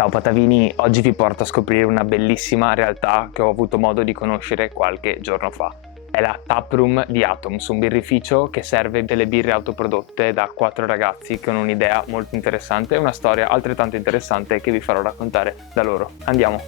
Ciao Patavini, oggi vi porto a scoprire una bellissima realtà che ho avuto modo di conoscere qualche giorno fa. È la Taproom di Atoms, un birrificio che serve delle birre autoprodotte da 4 ragazzi con un'idea molto interessante e una storia altrettanto interessante che vi farò raccontare da loro. Andiamo!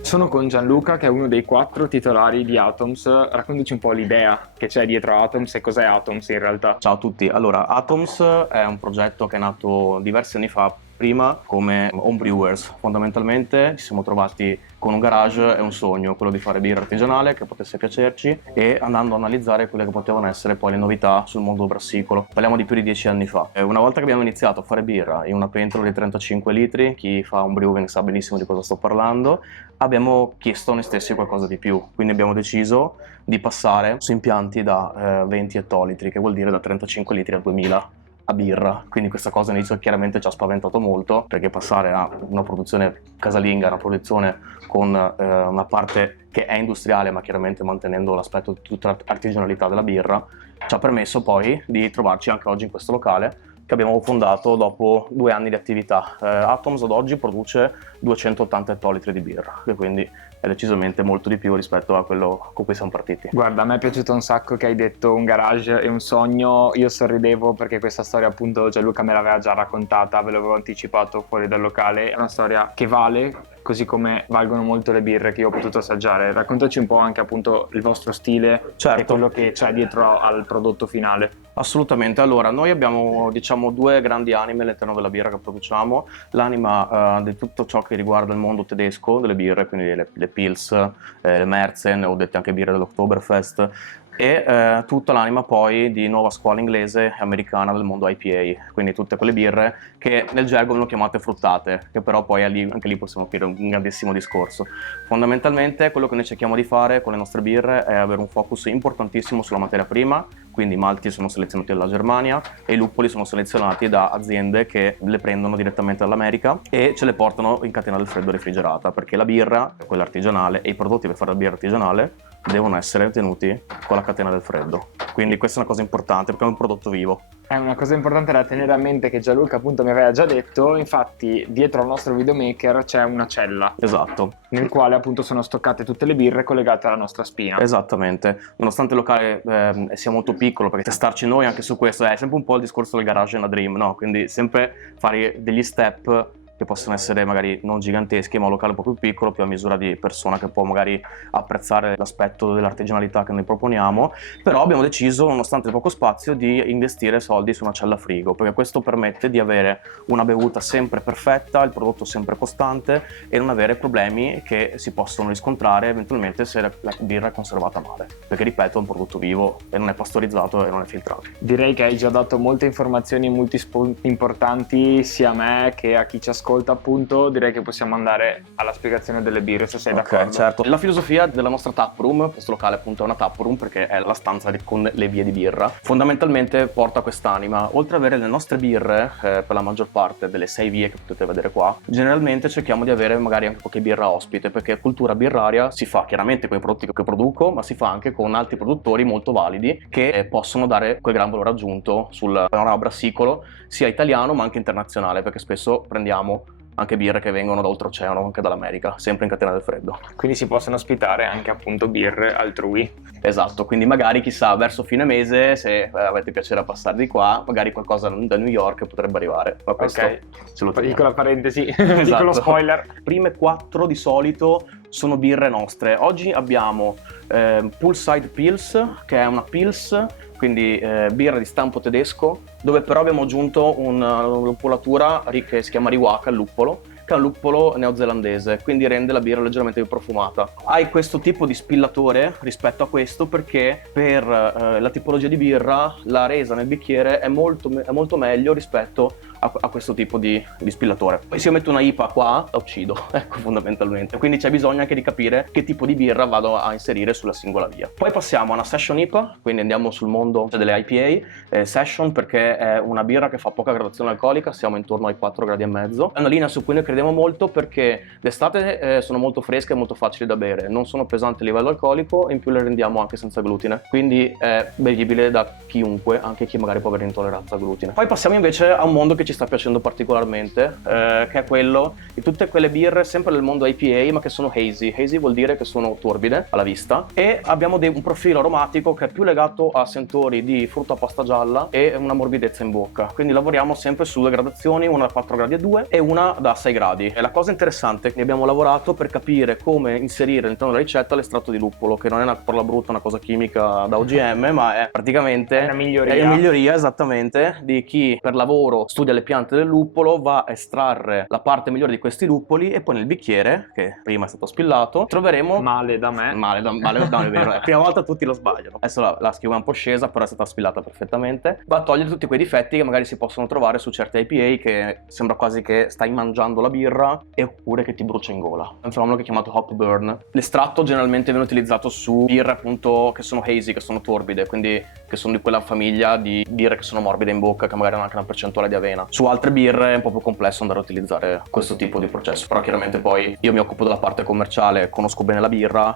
Sono con Gianluca, che è uno dei 4 titolari di Atoms. Raccontaci un po' l'idea che c'è dietro Atoms e cos'è Atoms in realtà. Ciao a tutti, allora Atoms è un progetto che è nato diversi anni fa, prima come homebrewers. Fondamentalmente ci siamo trovati con un garage e un sogno, quello di fare birra artigianale che potesse piacerci, e andando a analizzare quelle che potevano essere poi le novità sul mondo brassicolo. Parliamo di più di 10 anni fa. Una volta che abbiamo iniziato a fare birra in una pentola di 35 litri, chi fa un brewing sa benissimo di cosa sto parlando, abbiamo chiesto a noi stessi qualcosa di più, quindi abbiamo deciso di passare su impianti da 20 ettolitri, che vuol dire da 35 litri a 2000 a birra. Quindi questa cosa all'inizio chiaramente ci ha spaventato molto, perché passare a una produzione casalinga, una produzione con una parte che è industriale ma chiaramente mantenendo l'aspetto di tutta l'artigianalità della birra, ci ha permesso poi di trovarci anche oggi in questo locale che abbiamo fondato dopo 2 anni di attività. Atoms ad oggi produce 280 ettolitri di birra, che quindi è decisamente molto di più rispetto a quello con cui siamo partiti. Guarda, a me è piaciuto un sacco che hai detto un garage e un sogno. Io sorridevo perché questa storia appunto Gianluca me l'aveva già raccontata, ve l'avevo anticipato fuori dal locale. È una storia che vale, così come valgono molto le birre che io ho potuto assaggiare. Raccontaci un po' anche appunto il vostro stile. Certo. E quello che c'è dietro al prodotto finale. Assolutamente, allora noi abbiamo diciamo 2 grandi anime all'interno della birra che produciamo: l'anima di tutto ciò che riguarda il mondo tedesco delle birre, quindi le Pils, le Märzen, o dette anche birre dell'Oktoberfest, e tutta l'anima poi di nuova scuola inglese e americana del mondo IPA, quindi tutte quelle birre che nel gergo vengono chiamate fruttate, che però poi anche lì possiamo aprire un grandissimo discorso. Fondamentalmente quello che noi cerchiamo di fare con le nostre birre è avere un focus importantissimo sulla materia prima, quindi i malti sono selezionati dalla Germania e i luppoli sono selezionati da aziende che le prendono direttamente dall'America e ce le portano in catena del freddo refrigerata, perché la birra, quella artigianale, e i prodotti per fare la birra artigianale devono essere tenuti con la catena del freddo. Quindi questa è una cosa importante perché è un prodotto vivo. È una cosa importante da tenere a mente che Gianluca appunto mi aveva già detto. Infatti dietro al nostro videomaker c'è una cella. Esatto. Nel quale appunto sono stoccate tutte le birre collegate alla nostra spina. Esattamente. Nonostante il locale sia molto piccolo, perché testarci noi anche su questo è sempre un po' il discorso del garage and a dream, no? Quindi sempre fare degli step che possono essere magari non giganteschi, ma un locale un po' più piccolo, più a misura di persona che può magari apprezzare l'aspetto dell'artigianalità che noi proponiamo. Però abbiamo deciso, nonostante il poco spazio, di investire soldi su una cella frigo, perché questo permette di avere una bevuta sempre perfetta, il prodotto sempre costante e non avere problemi che si possono riscontrare eventualmente se la birra è conservata male, perché ripeto è un prodotto vivo e non è pastorizzato e non è filtrato. Direi che hai già dato molte informazioni, molti spunti importanti sia a me che a chi ci ascolta. Appunto direi che possiamo andare alla spiegazione delle birre, se sei d'accordo. Certo. La filosofia della nostra taproom, questo locale appunto è una taproom perché è la stanza con le vie di birra, fondamentalmente porta quest'anima. Oltre ad avere le nostre birre, per la maggior parte delle 6 vie che potete vedere qua, generalmente cerchiamo di avere magari anche qualche birra ospite, perché cultura birraria si fa chiaramente con i prodotti che produco, ma si fa anche con altri produttori molto validi che possono dare quel gran valore aggiunto sul panorama brassicolo, sia italiano ma anche internazionale, perché spesso prendiamo anche birre che vengono da oltreoceano, anche dall'America, sempre in catena del freddo. Quindi si possono ospitare anche appunto birre altrui. Esatto, quindi magari chissà verso fine mese, se avete piacere a passare di qua, magari qualcosa da New York potrebbe arrivare. Ma questo ok, ce lo teniamo. piccola parentesi, Esatto. piccolo spoiler. Prime 4 di solito sono birre nostre. Oggi abbiamo Poolside Pils, che è una Pils, quindi birra di stampo tedesco, dove però abbiamo aggiunto un'luppolatura che si chiama Riwaka, il luppolo, che è un luppolo neozelandese, quindi rende la birra leggermente più profumata. Hai questo tipo di spillatore rispetto a questo perché per la tipologia di birra la resa nel bicchiere è molto meglio rispetto a questo tipo di spillatore. Poi se io metto una IPA qua, la uccido, ecco, fondamentalmente. Quindi c'è bisogno anche di capire che tipo di birra vado a inserire sulla singola via. Poi passiamo a una Session IPA, quindi andiamo sul mondo delle IPA. Session perché è una birra che fa poca gradazione alcolica, siamo intorno ai 4 gradi e mezzo. È una linea su cui noi crediamo molto perché d'estate sono molto fresche e molto facili da bere, non sono pesanti a livello alcolico e in più le rendiamo anche senza glutine, quindi è bevibile da chiunque, anche chi magari può avere intolleranza al glutine. Poi passiamo invece a un mondo che ci sta piacendo particolarmente, che è quello di tutte quelle birre sempre del mondo IPA ma che sono hazy. Hazy vuol dire che sono torbide alla vista e abbiamo un profilo aromatico che è più legato a sentori di frutta pasta gialla e una morbidezza in bocca, quindi lavoriamo sempre su due gradazioni, una da 4 gradi e 2 e una da 6 gradi. E la cosa interessante è che abbiamo lavorato per capire come inserire all'interno della ricetta l'estratto di luppolo, che non è una parola brutta, una cosa chimica da OGM, ma è praticamente una miglioria. È una miglioria esattamente di chi per lavoro studia le piante del luppolo, va a estrarre la parte migliore di questi luppoli e poi nel bicchiere, che prima è stato spillato, troveremo Male da me. Male da me, è vero. La prima volta tutti lo sbagliano. Adesso la schiuma è un po' scesa, però è stata spillata perfettamente. Va a togliere tutti quei difetti che magari si possono trovare su certe IPA, che sembra quasi che stai mangiando la birra oppure che ti brucia in gola. È un fenomeno che è chiamato hop burn. L'estratto generalmente viene utilizzato su birre appunto che sono hazy, che sono torbide, quindi che sono di quella famiglia di birre che sono morbide in bocca, che magari hanno anche una percentuale di avena. Su altre birre è un po' più complesso andare a utilizzare questo tipo di processo, però chiaramente poi io mi occupo della parte commerciale, conosco bene la birra,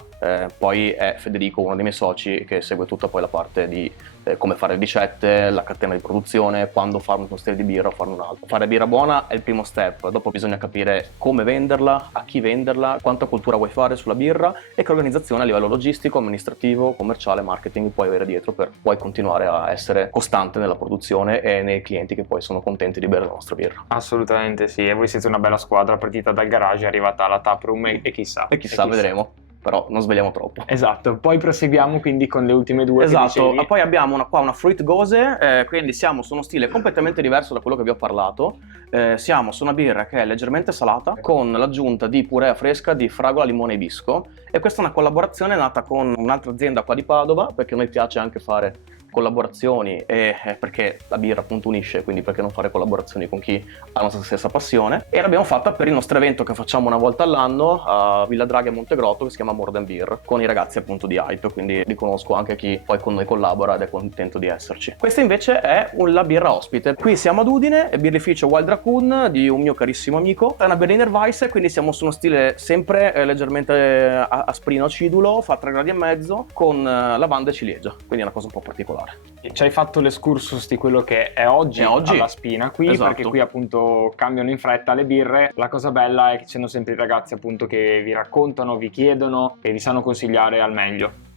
poi è Federico, uno dei miei soci, che segue tutta poi la parte di come fare le ricette, la catena di produzione, quando fare uno stile di birra o farne un altro. Fare birra buona è il primo step, dopo bisogna capire come venderla, a chi venderla, quanta cultura vuoi fare sulla birra e che organizzazione a livello logistico, amministrativo, commerciale, marketing puoi avere dietro per poi continuare a essere costante nella produzione e nei clienti che poi sono contenti di bere la nostra birra. Assolutamente sì, e voi siete una bella squadra, partita dal garage, è arrivata alla taproom e chissà. E chissà, vedremo. Però non svegliamo troppo. Esatto, poi proseguiamo quindi con le ultime due. Esatto, poi abbiamo qua una fruit gose, quindi siamo su uno stile completamente diverso da quello che vi ho parlato. Siamo su una birra che è leggermente salata con l'aggiunta di purea fresca di fragola, limone e ibisco, e questa è una collaborazione nata con un'altra azienda qua di Padova, perché a noi piace anche fare collaborazioni e perché la birra appunto unisce, quindi perché non fare collaborazioni con chi ha la nostra stessa passione, e l'abbiamo fatta per il nostro evento che facciamo una volta all'anno a Villa Draghi a Montegrotto, che si chiama More Than Beer, con i ragazzi appunto di Hype, quindi riconosco anche chi poi con noi collabora ed è contento di esserci. Questa invece è la birra ospite. Qui siamo ad Udine, birrificio Wild Raccoon di un mio carissimo amico, è una Berliner Weisse, quindi siamo su uno stile sempre leggermente asprino acidulo, fa 3 gradi e mezzo con lavanda e ciliegia, quindi è una cosa un po' particolare. Ci hai fatto l'escursus di quello che è oggi alla Spina qui, esatto. Perché qui appunto cambiano in fretta le birre. La cosa bella è che ci sono sempre i ragazzi appunto che vi raccontano, vi chiedono e vi sanno consigliare al meglio.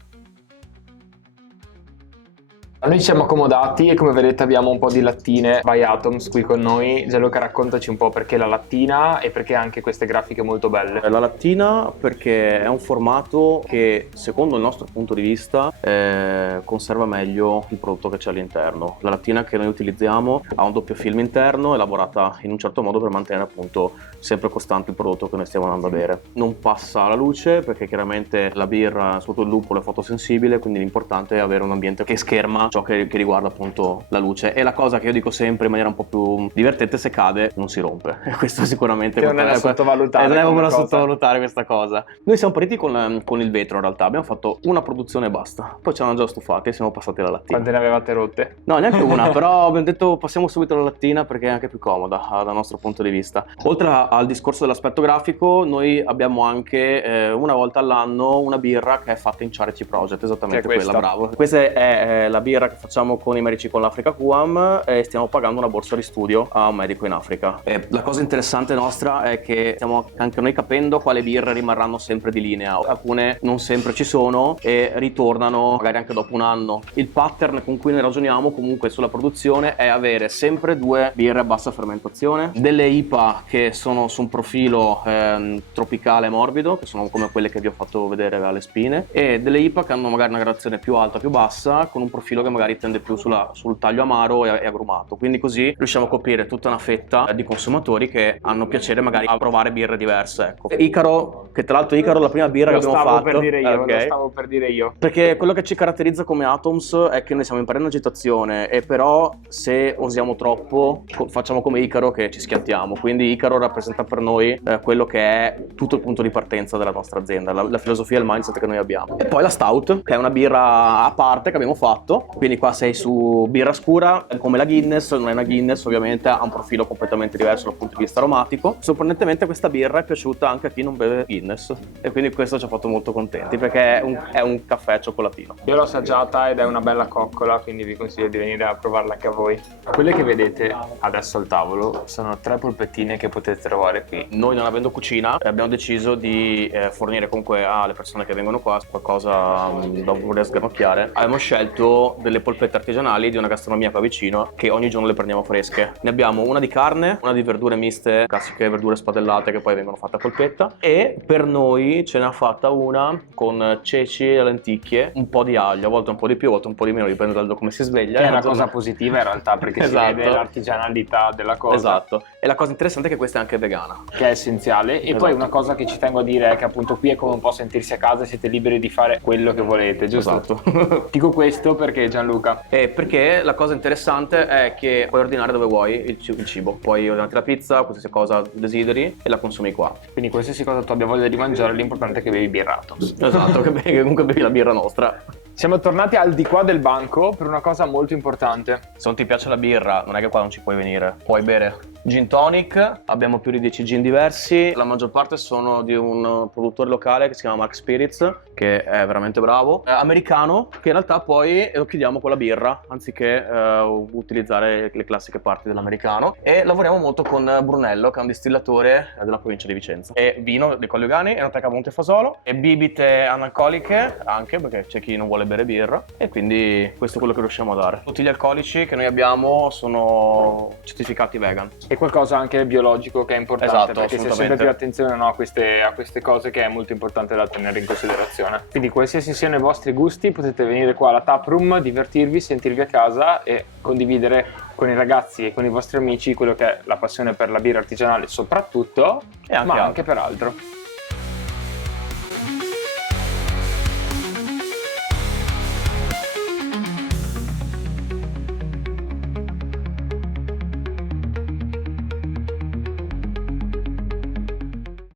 Noi ci siamo accomodati e come vedete abbiamo un po' di lattine by Atoms qui con noi. Gianluca, raccontaci un po' perché la lattina e perché anche queste grafiche molto belle. La lattina perché è un formato che secondo il nostro punto di vista conserva meglio il prodotto che c'è all'interno. La lattina che noi utilizziamo ha un doppio film interno, è lavorata in un certo modo per mantenere appunto sempre costante il prodotto che noi stiamo andando a bere. Non passa alla luce perché chiaramente la birra, sotto il luppolo, è fotosensibile, quindi l'importante è avere un ambiente che scherma ciò che riguarda appunto la luce. E la cosa che io dico sempre in maniera un po' più divertente: se cade non si rompe. E questo sicuramente non è da sottovalutare. Non è proprio da sottovalutare questa cosa. Noi siamo partiti con il vetro in realtà, abbiamo fatto una produzione e basta, poi ci hanno già stufati e siamo passati alla lattina. Quante ne avevate rotte? No, neanche una, però abbiamo detto passiamo subito alla lattina perché è anche più comoda dal nostro punto di vista. Oltre al discorso dell'aspetto grafico, noi abbiamo anche una volta all'anno una birra che è fatta in charity project, esattamente quella, bravo. Questa è la birra che facciamo con i medici con l'Africa QAM e stiamo pagando una borsa di studio a un medico in Africa. E la cosa interessante nostra è che stiamo anche noi capendo quale birre rimarranno sempre di linea. Alcune non sempre ci sono e ritornano magari anche dopo un anno. Il pattern con cui noi ragioniamo comunque sulla produzione è avere sempre 2 birre a bassa fermentazione, delle IPA che sono su un profilo tropicale morbido, che sono come quelle che vi ho fatto vedere alle Spine, e delle IPA che hanno magari una gradazione più alta, più bassa, con un profilo che magari tende più sul taglio amaro e agrumato, quindi così riusciamo a coprire tutta una fetta di consumatori che hanno piacere magari a provare birre diverse, ecco. Icaro, che tra l'altro Icaro è la prima birra che abbiamo fatto. Lo stavo per dire io. Perché quello che ci caratterizza come Atoms è che noi siamo in perenne agitazione, e però se osiamo troppo facciamo come Icaro, che ci schiantiamo. Quindi Icaro rappresenta per noi quello che è tutto il punto di partenza della nostra azienda, la filosofia e il mindset che noi abbiamo. E poi la Stout, che è una birra a parte che abbiamo fatto, quindi qua sei su birra scura, come la Guinness. Non è una Guinness, ovviamente ha un profilo completamente diverso dal punto di vista aromatico. Sorprendentemente questa birra è piaciuta anche a chi non beve Guinness, e quindi questo ci ha fatto molto contenti, perché è un caffè cioccolatino. Io l'ho assaggiata ed è una bella coccola, quindi vi consiglio di venire a provarla anche a voi. Quelle che vedete adesso al tavolo sono 3 polpettine che potete trovare qui. Noi, non avendo cucina, abbiamo deciso di fornire comunque alle persone che vengono qua qualcosa da voler sgranocchiare. Abbiamo scelto delle polpette artigianali di una gastronomia qua vicino, che ogni giorno le prendiamo fresche. Ne abbiamo una di carne, una di verdure miste, classiche verdure spadellate che poi vengono fatte a polpetta, e per noi ce ne ha fatta una con ceci e lenticchie, un po' di aglio, a volte un po' di più, a volte un po' di meno, dipende da come si sveglia. Che è una cosa positiva in realtà, perché Esatto. si vede l'artigianalità della cosa. Esatto. E la cosa interessante è che questa è anche vegana, Che è essenziale. E poi una cosa che ci tengo a dire è che appunto qui è come un po' sentirsi a casa, siete liberi di fare quello che volete, giusto? Esatto. Dico questo perché Gianluca? Perché la cosa interessante è che puoi ordinare dove vuoi il cibo, puoi ordinare la pizza, qualsiasi cosa desideri, e la consumi qua. Quindi qualsiasi cosa tu abbia voglia di mangiare, l'importante è che bevi birra Atoms. Esatto, che comunque bevi la birra nostra. Siamo tornati al di qua del banco per una cosa molto importante. Se non ti piace la birra, non è che qua non ci puoi venire. Puoi bere gin tonic, abbiamo più di 10 gin diversi. La maggior parte sono di un produttore locale che si chiama Mark Spirits, che è veramente bravo. È americano, che in realtà poi lo chiudiamo con la birra, anziché utilizzare le classiche parti dell'americano. E lavoriamo molto con Brunello, che è un distillatore della provincia di Vicenza. E vino dei Colli Euganei, Enoteca Montefasolo, e bibite analcoliche anche, perché c'è chi non vuole bere birra, e quindi questo è quello che riusciamo a dare. Tutti gli alcolici che noi abbiamo sono certificati vegan. E qualcosa anche biologico, che è importante, Esatto, perché si ha sempre più attenzione, no, a queste cose, che è molto importante da tenere in considerazione. Quindi qualsiasi siano i vostri gusti, potete venire qua alla Taproom, divertirvi, sentirvi a casa e condividere con i ragazzi e con i vostri amici quello che è la passione per la birra artigianale soprattutto, E anche ma altro. anche per altro.